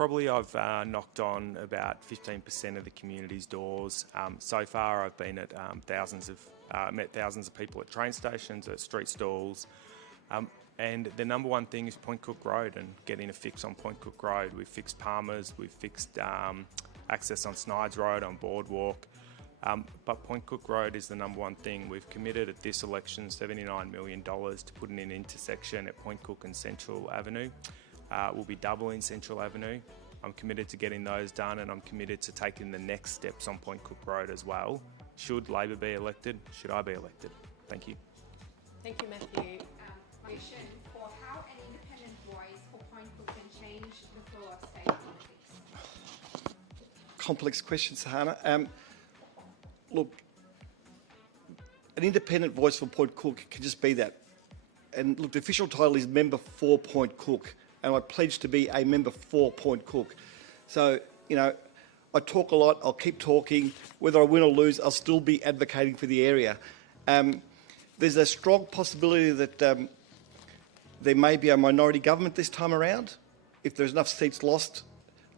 I've knocked on about 15% of the community's doors. So far, I've been at met thousands of people at train stations, at street stalls, and the number one thing is Point Cook Road and getting a fix on Point Cook Road. We've fixed Palmer's, we've fixed access on Snides Road, on Boardwalk, but Point Cook Road is the number one thing. We've committed at this election $79 million to put in an intersection at Point Cook and Central Avenue. We'll be doubling Central Avenue. I'm committed to getting those done, and I'm committed to taking the next steps on Point Cook Road as well. Should Labor be elected? Should I be elected? Thank you. Thank you, Matthew. Question for how an independent voice for Point Cook can change the flow of state politics. Complex question, Sahana. Look, an independent voice for Point Cook can just be that. And look, the official title is Member for Point Cook, and I pledge to be a member for Point Cook. So, you know, I talk a lot, I'll keep talking. Whether I win or lose, I'll still be advocating for the area. There's a strong possibility that there may be a minority government this time around. If there's enough seats lost,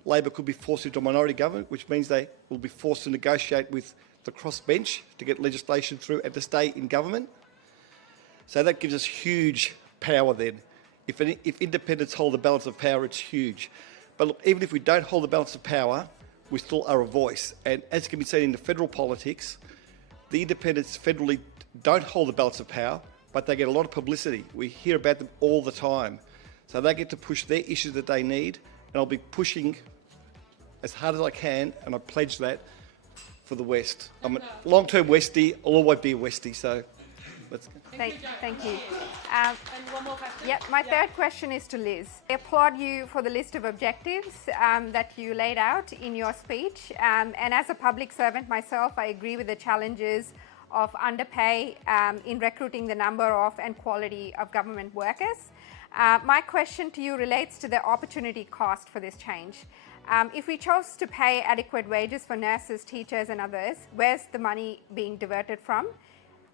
Labor could be forced into a minority government, which means they will be forced to negotiate with the crossbench to get legislation through and to stay in government. So that gives us huge power then. If independents hold the balance of power, it's huge. But look, even if we don't hold the balance of power, we still are a voice. And as can be seen in the federal politics, the independents federally don't hold the balance of power, but they get a lot of publicity. We hear about them all the time. So they get to push their issues that they need, and I'll be pushing as hard as I can, and I pledge that for the West. I'm a long-term Westie, I'll always be a Westie, so let's go. Thank you. And one more question. Yeah, my third question is to Liz. I applaud you for the list of objectives that you laid out in your speech. And as a public servant myself, I agree with the challenges of underpay in recruiting the number of and quality of government workers. My question to you relates to the opportunity cost for this change. If we chose to pay adequate wages for nurses, teachers and others, where's the money being diverted from?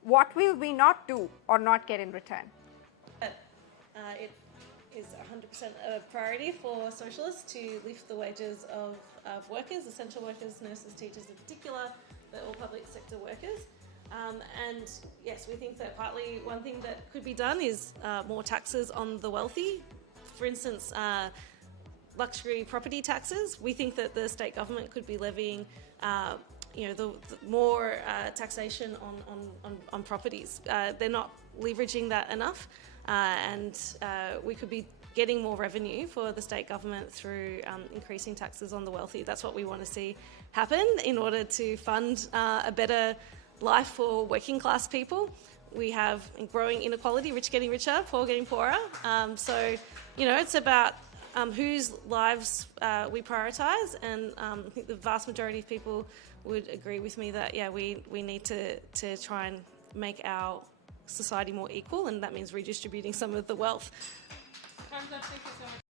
What will we not do or not get in return? It is 100% a priority for Socialists to lift the wages of workers, essential workers, nurses, teachers in particular, but all public sector workers. And yes, we think that partly one thing that could be done is more taxes on the wealthy. For instance, luxury property taxes. We think that the state government could be levying the more taxation on properties. They're not leveraging that enough, and we could be getting more revenue for the state government through increasing taxes on the wealthy. That's what we want to see happen in order to fund a better life for working class people. We have growing inequality, rich getting richer, poor getting poorer. So, it's about whose lives we prioritise, and I think the vast majority of people would agree with me that, we need to try and make our society more equal, and that means redistributing some of the wealth. Time's up. Thank you so much.